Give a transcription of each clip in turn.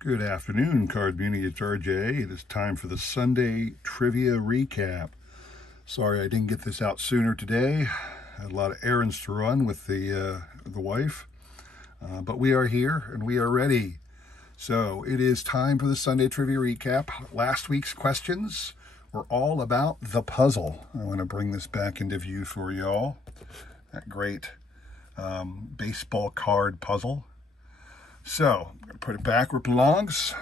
Good afternoon, Card Community. It's RJ. It is time for the Sunday Trivia Recap. Sorry I didn't get this out sooner today. I had a lot of errands to run with the wife. But we are here and we are ready. So it is time for the Sunday Trivia Recap. Last week's questions were all about the puzzle. I want to bring this back into view for y'all. That great baseball card puzzle. So, I'm going to put it back where it belongs.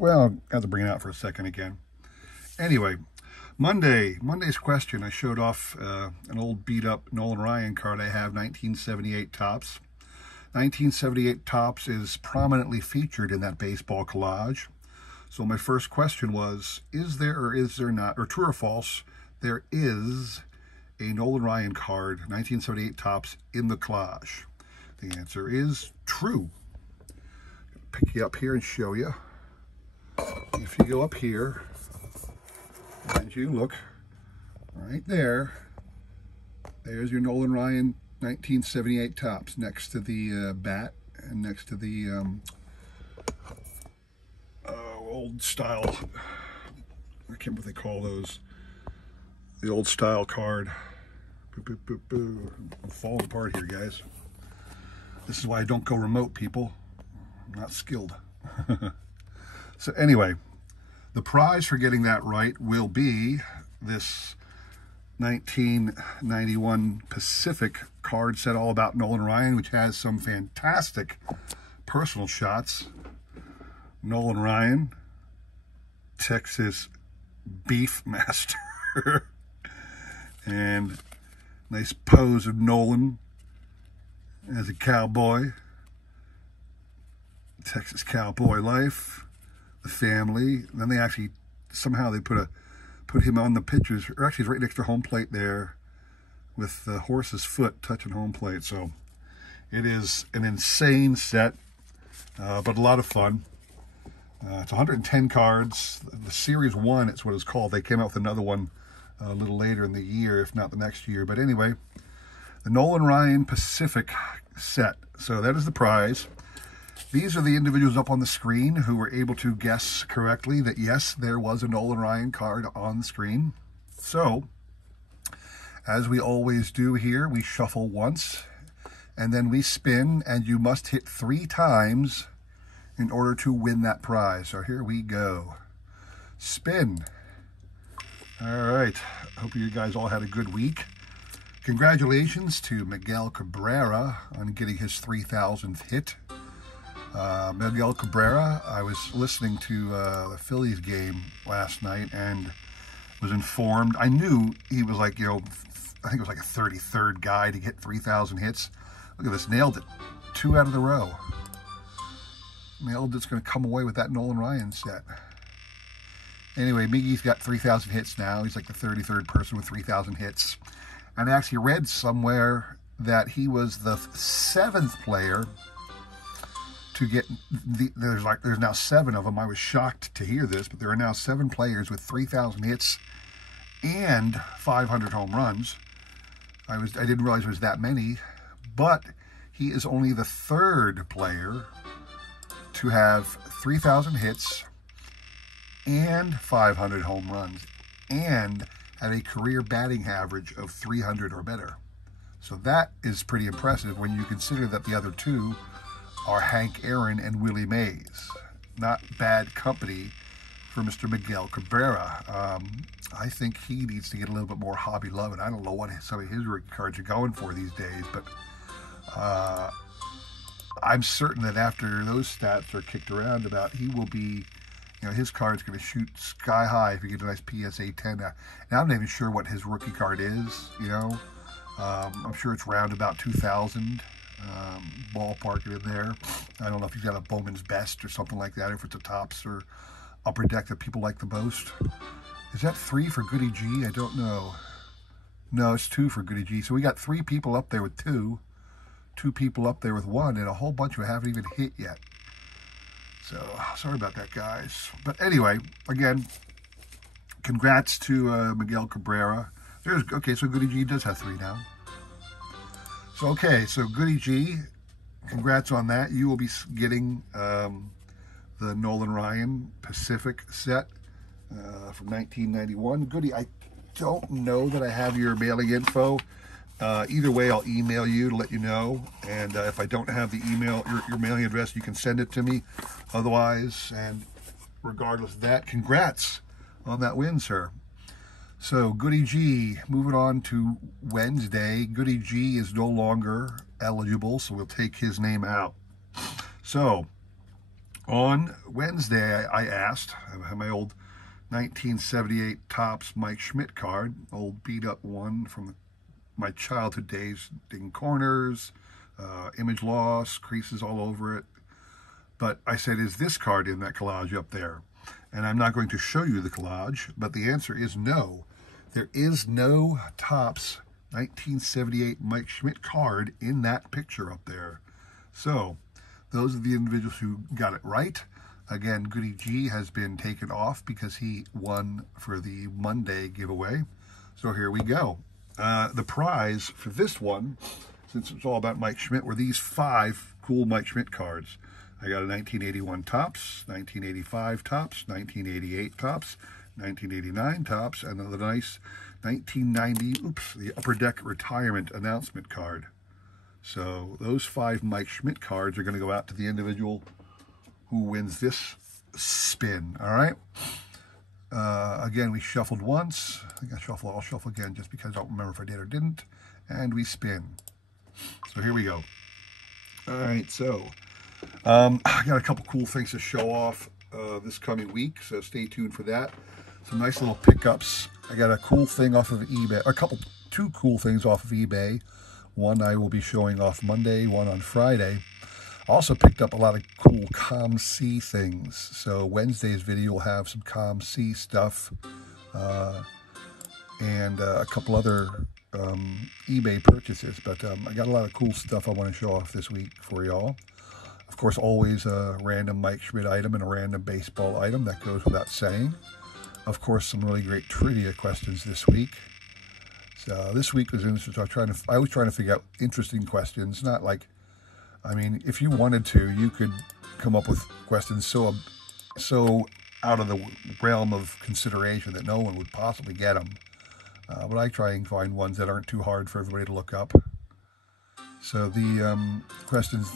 Well, I have to bring it out for a second again. Anyway, Monday's question, I showed off an old beat-up Nolan Ryan card I have, 1978 Topps. 1978 Topps is prominently featured in that baseball collage. So my first question was, is there or is there not, or true or false, there is a Nolan Ryan card, 1978 Topps, in the collage? The answer is true. Pick you up here and show you. If you go up here and you look right there, there's your Nolan Ryan 1978 Topps next to the bat and next to the old style, I can't remember what they call those, the old style card. I'm falling apart here, guys. This is why I don't go remote, people. I'm not skilled. So anyway, the prize for getting that right will be this 1991 Pacific card set all about Nolan Ryan, which has some fantastic personal shots. Nolan Ryan, Texas Beef Master. And nice pose of Nolan as a cowboy. Texas cowboy life, the family. And then they actually somehow they put him on the pictures, or actually he's right next to home plate there with the horse's foot touching home plate. So it is an insane set, but a lot of fun. It's 110 cards. The Series 1, it's what it's called. They came out with another one a little later in the year, if not the next year. But anyway, the Nolan Ryan Pacific set. So that is the prize. These are the individuals up on the screen who were able to guess correctly that yes, there was a Nolan Ryan card on the screen. So, as we always do here, we shuffle once and then we spin, and you must hit 3 times in order to win that prize. So here we go. Spin. All right. Hope you guys all had a good week. Congratulations to Miguel Cabrera on getting his 3,000th hit. Miguel Cabrera, I was listening to the Phillies game last night and was informed. I knew he was like, I think it was like a 33rd guy to get 3,000 hits. Look at this, nailed it. 2 out of the row. Nailed it's going to come away with that Nolan Ryan set. Anyway, Miggy's got 3,000 hits now. He's like the 33rd person with 3,000 hits. And I actually read somewhere that he was the 7th player to get there's now 7 of them. I was shocked to hear this, but there are now 7 players with 3,000 hits and 500 home runs. I didn't realize there was that many, but he is only the 3rd player to have 3,000 hits and 500 home runs and have a career batting average of 300 or better. So that is pretty impressive when you consider that the other 2 are Hank Aaron and Willie Mays. Not bad company for Mr. Miguel Cabrera. I think he needs to get a little bit more hobby love, and I don't know what some of his rookie cards are going for these days, but I'm certain that after those stats are kicked around about, he will be, his card's going to shoot sky high if you get a nice PSA 10. Now, I'm not even sure what his rookie card is, I'm sure it's round about 2,000. Ballpark it in there. I don't know if he's got a Bowman's Best or something like that, if it's a Topps or Upper Deck that people like the most. Is that 3 for Goody G? I don't know. No, it's 2 for Goody G. So we got 3 people up there with 2, 2 people up there with 1, and a whole bunch who haven't even hit yet. So, sorry about that, guys. But anyway, again, congrats to Miguel Cabrera. Okay, so Goody G does have 3 now. So, okay, so Goody G, congrats on that. You will be getting the Nolan Ryan Pacific set from 1991. Goody, I don't know that I have your mailing info. Either way, I'll email you to let you know. And if I don't have the email, your mailing address, you can send it to me. Otherwise, and regardless of that, congrats on that win, sir. So, Goody G, moving on to Wednesday. Goody G is no longer eligible, so we'll take his name out. So, on Wednesday, I asked, I have my old 1978 Topps Mike Schmidt card, old beat-up one from my childhood days, digging corners, image loss, creases all over it. But I said, is this card in that collage up there? And I'm not going to show you the collage, but the answer is no. There is no Topps 1978 Mike Schmidt card in that picture up there. So, those are the individuals who got it right. Again, Goody G has been taken off because he won for the Monday giveaway. So here we go. The prize for this one, since it's all about Mike Schmidt, were these 5 cool Mike Schmidt cards. I got a 1981 Topps, 1985 Topps, 1988 Topps, 1989 Topps, and the nice 1990, the Upper Deck retirement announcement card. So those 5 Mike Schmidt cards are going to go out to the individual who wins this spin. All right. Again, we shuffled once. I think I'll shuffle again just because I don't remember if I did or didn't. And we spin. So here we go. All right. So I got a couple cool things to show off this coming week. So stay tuned for that. Some nice little pickups. I got a cool thing off of eBay. Two cool things off of eBay. One I will be showing off Monday, one on Friday. I also picked up a lot of cool COMC things. So Wednesday's video will have some COMC stuff and a couple other eBay purchases. But I got a lot of cool stuff I want to show off this week for y'all. Of course, always a random Mike Schmidt item and a random baseball item. That goes without saying. Of course, some really great trivia questions this week. So this week was interesting. I was trying to figure out interesting questions. Not like, I mean, if you wanted to, you could come up with questions so out of the realm of consideration that no one would possibly get them. But I try and find ones that aren't too hard for everybody to look up. So the questions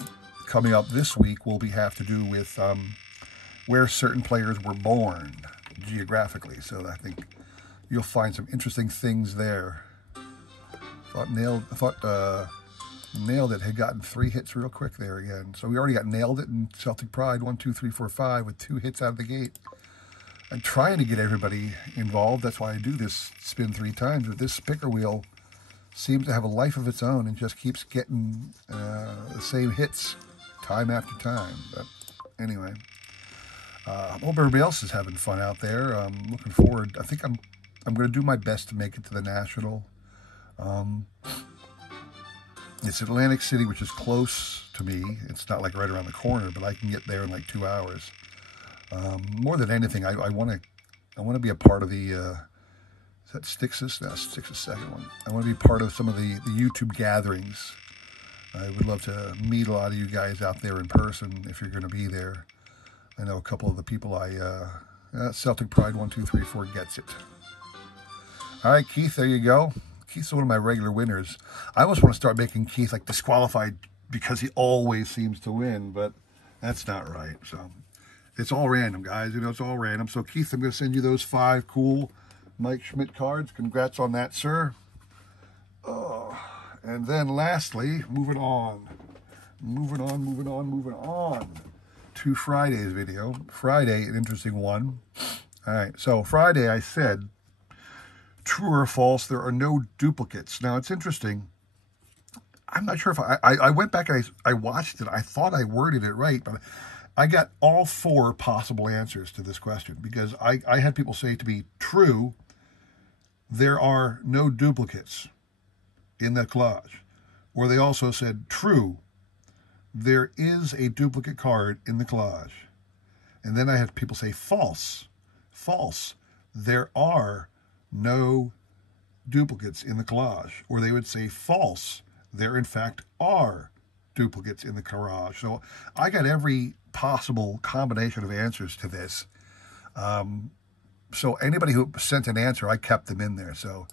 coming up this week will have to do with where certain players were born geographically. So I think you'll find some interesting things there. I thought Nailed It had gotten 3 hits real quick there again. So we already got Nailed It in Celtic Pride 1, 2, 3, 4, 5 with 2 hits out of the gate. I'm trying to get everybody involved. That's why I do this spin 3 times. But this picker wheel seems to have a life of its own and just keeps getting the same hits time after time. But anyway, I hope everybody else is having fun out there. I'm looking forward. I think I'm going to do my best to make it to the National. It's Atlantic City, which is close to me. It's not like right around the corner, but I can get there in like 2 hours. More than anything, I want to be a part of the. Is that Styx's? No, Styx's second one. I want to be part of some of the YouTube gatherings. I would love to meet a lot of you guys out there in person if you're going to be there. I know a couple of the people Celtic Pride 1, 2, 3, 4 gets it. All right, Keith, there you go. Keith's one of my regular winners. I almost want to start making Keith like disqualified because he always seems to win, but that's not right. So it's all random, guys. You know, it's all random. So Keith, I'm going to send you those 5 cool Mike Schmidt cards. Congrats on that, sir. Oh, and then lastly, moving on to Friday's video. Friday, an interesting one. All right, so Friday I said, true or false, there are no duplicates. Now, it's interesting. I'm not sure if I went back and I watched it. I thought I worded it right, but I got all 4 possible answers to this question because I had people say to me, true, there are no duplicates in the collage. Or they also said, true, there is a duplicate card in the collage. And then I had people say, false, there are no duplicates in the collage. Or they would say false, there in fact are duplicates in the collage. So I got every possible combination of answers to this. So anybody who sent an answer, I kept them in there. So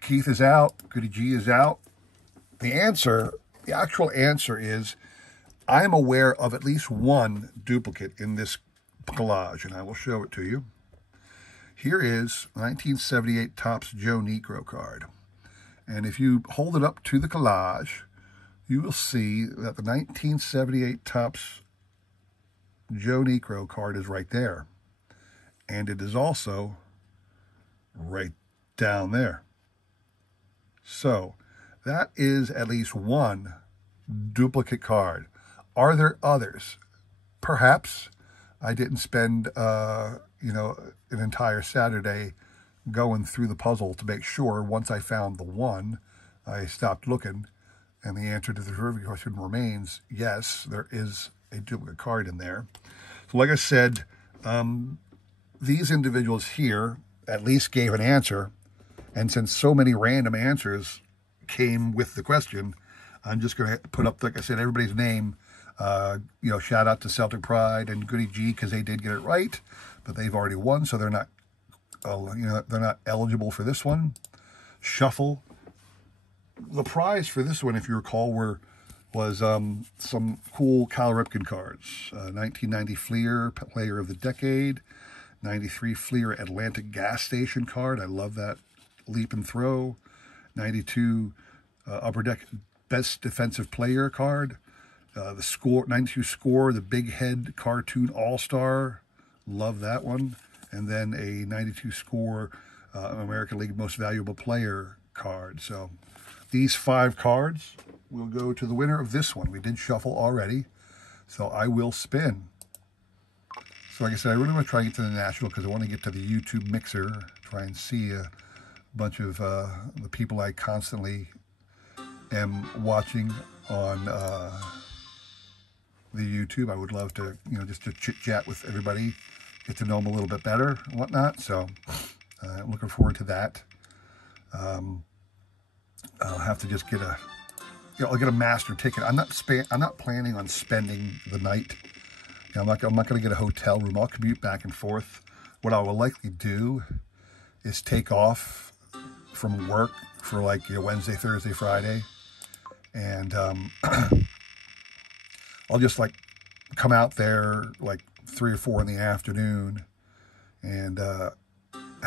Keith is out. Goody G is out. The actual answer is, I'm aware of at least one duplicate in this collage, and I will show it to you. Here is 1978 Topps Joe Niekro card. And if you hold it up to the collage, you will see that the 1978 Topps Joe Niekro card is right there. And it is also right down there. So that is at least one duplicate card. Are there others? Perhaps. I didn't spend, an entire Saturday going through the puzzle to make sure. Once I found the one, I stopped looking. And the answer to the trivia question remains, yes, there is a duplicate card in there. So like I said, these individuals here at least gave an answer. And since so many random answers came with the question, I'm just going to put up, like I said, everybody's name. Shout out to Celtic Pride and Goody G because they did get it right, but they've already won, so they're not, they're not eligible for this one. Shuffle. The prize for this one, if you recall, was some cool Cal Ripken cards. 1990 Fleer Player of the Decade, 93 Fleer Atlantic Gas Station card. I love that leap and throw. 92 Upper Deck Best Defensive Player card. The score, 92 Score, the Big Head Cartoon All-Star. Love that one. And then a 92 Score American League Most Valuable Player card. So these 5 cards will go to the winner of this one. We did shuffle already, so I will spin. So like I said, I really want to try and get to the National because I want to get to the YouTube mixer, try and see a bunch of the people I constantly am watching on the YouTube. I would love to, just to chit-chat with everybody, get to know them a little bit better and whatnot. So I'm looking forward to that. I'll have to just get I'll get a master ticket. I'm not planning on spending the night. I'm not going to get a hotel room. I'll commute back and forth. What I will likely do is take off from work for Wednesday, Thursday, Friday, and I'll just come out there 3 or 4 in the afternoon and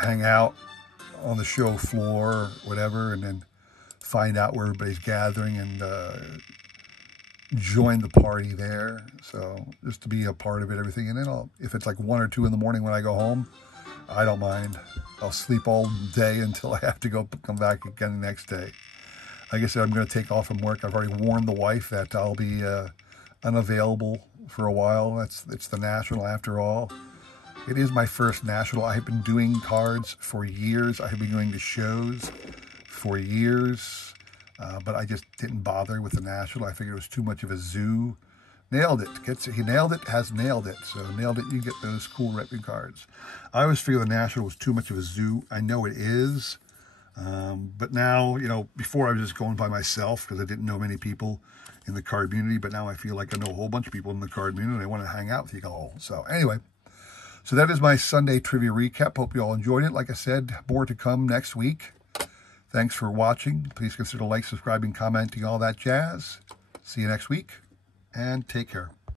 hang out on the show floor or whatever, and then find out where everybody's gathering and join the party there. So just to be a part of it, everything. And then if it's 1 or 2 in the morning when I go home, I don't mind. I'll sleep all day until I have to come back again the next day. Like I said, I'm going to take off from work. I've already warned the wife that I'll be unavailable for a while. It's the National after all. It is my first National. I've been doing cards for years. I have been going to shows for years, but I just didn't bother with the National. I figured it was too much of a zoo. Nailed it. He nailed it, has nailed it. So nailed it, you get those cool Ripken cards. I always figured the National was too much of a zoo. I know it is, but now, before I was just going by myself because I didn't know many people in the card community, but now I feel like I know a whole bunch of people in the card community and I want to hang out with you all. So anyway, so that is my Sunday trivia recap. Hope you all enjoyed it. Like I said, more to come next week. Thanks for watching. Please consider subscribing, commenting, all that jazz. See you next week, and take care.